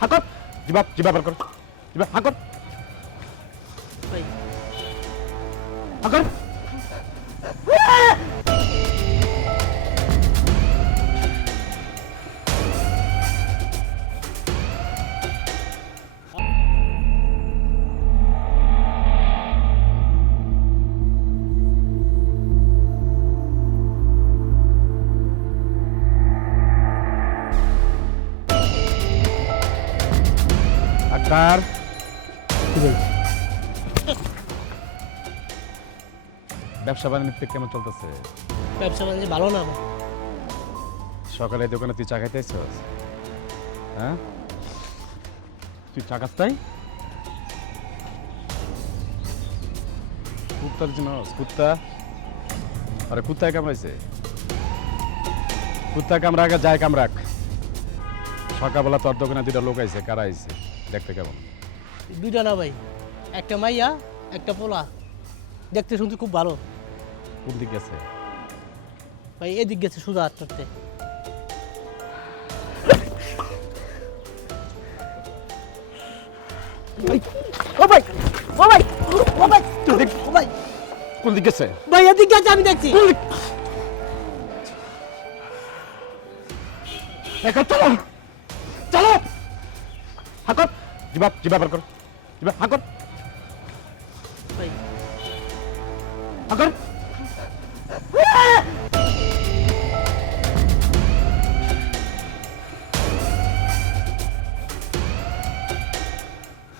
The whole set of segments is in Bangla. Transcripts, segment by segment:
হাকর জিবাব জিবাব বার কর। জিবাব হাকর হাকর আকার ব্যবসা বাণিজ্য কেমন চলতেছে? ব্যবসা বাণিজ্য ভালো না সকালে এই দোকানে তুই চা খাইতে এসছিস? হ্যাঁ? তুই চা খাস তাই কুত্তার জন্য কুত্তা। আরে কুত্তায় কামড়াইছে কুত্তা কামড়া আগে যায় কামড়াক। সকালবেলা তোর দোকানে দুইটা লোক আইছে কারা আইছে? দেখতে কেমন? দুইটা না ভাই একটা মাইয়া একটা পোলা। দেখতে শুনতে খুব ভালো। কোন দিক গেছে? ভাই এদিক গেছে সুদা আটটাতে ও ও ভাই ও ভাই কোন দিক? গেছে? ভাই এদিক গেছে আমি দেখছি। jebak jebak 할 jebak 집앞 한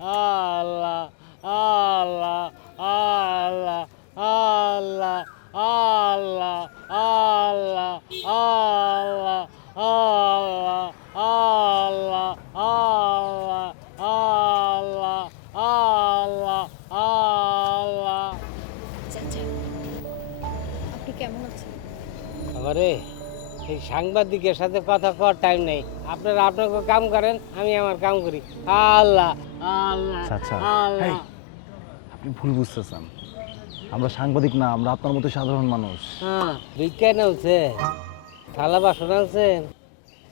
Allah, Allah, Allah, Allah, Allah, কেমন আছেন? আবারে এই সাংবাদিকের সাথে কথা কর টাইম নেই। আপনারা আপনাকে কাম করেন আমি আমার কাম করি। আল্লাহ আল্লাহ আচ্ছা আল্লাহ। আপনি ভুল বুঝতেছেন। আমরা সাংবাদিক না আমরা আপনার মতো সাধারণ মানুষ। হ্যাঁ বিজ্ঞান আছে থালা বাসন আছেন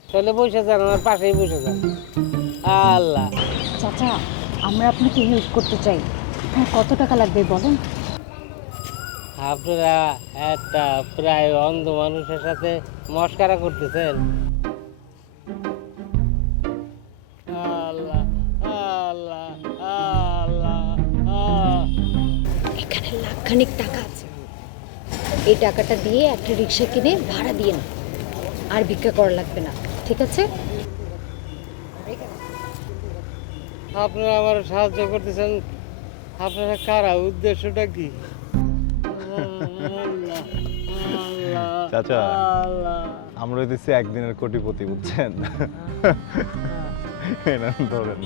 তাহলে বসে যান আমার পাশেই বসে যান। আল্লাহ। চাচা আমরা আপনাকে হেল্প করতে চাই। হ্যাঁ কত টাকা লাগবে বলেন? আপনারা একটা প্রায় অন্ধ মানুষের সাথে মস্কারা করতেছেন। আল্লাহ আল্লাহ আল্লাহ এখানে লাখখানিক টাকা আছে। এই টাকাটা দিয়ে একটা রিক্সা কিনে ভাড়া দিয়ে না আর ভিক্ষা করা লাগবে না ঠিক আছে? আপনারা আমার সাহায্য করতেছেন। আপনারা কারা? উদ্দেশ্যটা কি? চাচা আমরা হইতেছি একদিনের কোটিপতি বুঝছেন? ধরেন।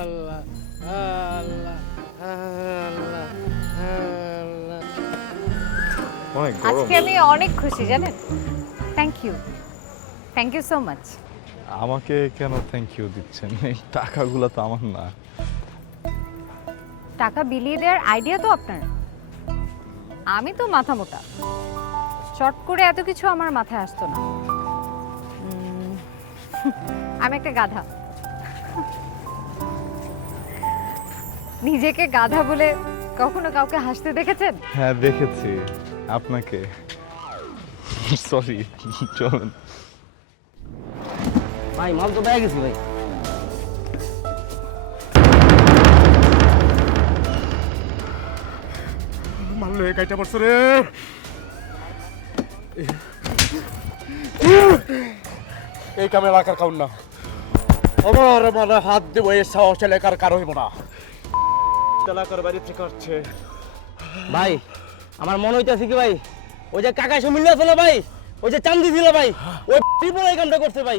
আল্লাহ আল্লাহ আল্লাহ। আল্লাহ অনেক আজকে আমি অনেক খুশি জানেন? Thank you thank you so much আমাকে কেন থ্যাংক ইউ দিচ্ছেন? এই টাকাগুলো তো আমার না। টাকা বিলিয়ে দেওয়ার আইডিয়া তো আপনার। আমি তো মাথা মোটা। চট করে এত কিছু আমার মাথায় আসতো না। আমি একটা গাধা। নিজেকে গাধা বলে কখনো কাউকে হাসতে দেখেছেন? হ্যাঁ দেখেছি। আপনাকে। সরি চলুন। ভাই মাল তো পেয়ে গেছি ভাই। মারলে কাইটা পড়ছে রে। এই কামে এলাকার কাউন না। আমার মানে হাত দেবো এই সাহস এলাকার কারও হইব না। এলাকার বাড়ি থেকে আসছে। ভাই আমার মনে হইতেছে কি ভাই ওই যে কাকা এসে মিললে ছিল ভাই ওই যে চান্দি ছিল ভাই ওই ত্রিপুরা এই কামটা করছে ভাই।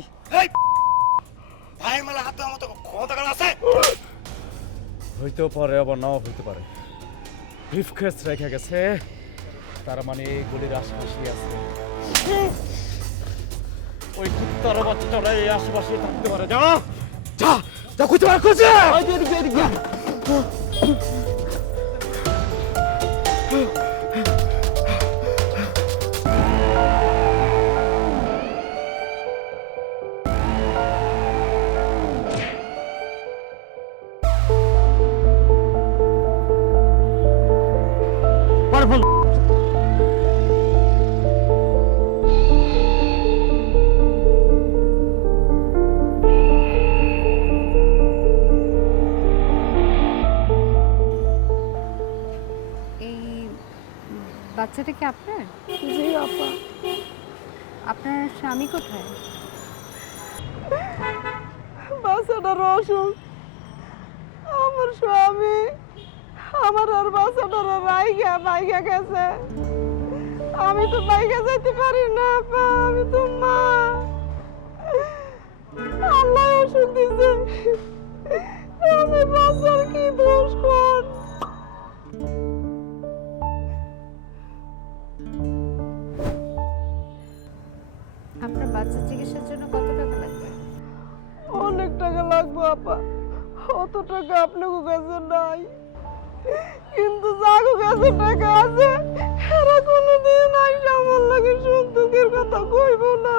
হইতেও পারে আবার নাও হইতে পারে। ব্রিফকেস রেখে গেছে তার মানে গুলির আশেপাশেই আশেপাশে আছে ওই কুত্তার বাচ্চারা এই আশেপাশে থাকতে পারে যা যা যা কুত্তা বার করছে এদিকে এদিকে বাচ্চাটা কি আপনার? জি আপা। আপনার স্বামী কোথায়? বাচ্চাটার অসুখ। আমার স্বামী আমার আর বাচ্চাটার রাইগা বাইগা গেছে। আমি তো বাইগা যাইতে পারি না আপা আমি তো মা। আল্লাহ অসুখ দিছে। আপা অত টাকা আপনাকে কাছে নাই। কিন্তু যাগো কাছে টাকা আছে, এরা কোনোদিন আইসা আমার লাগে সুখ দুঃখের কথা কইব না।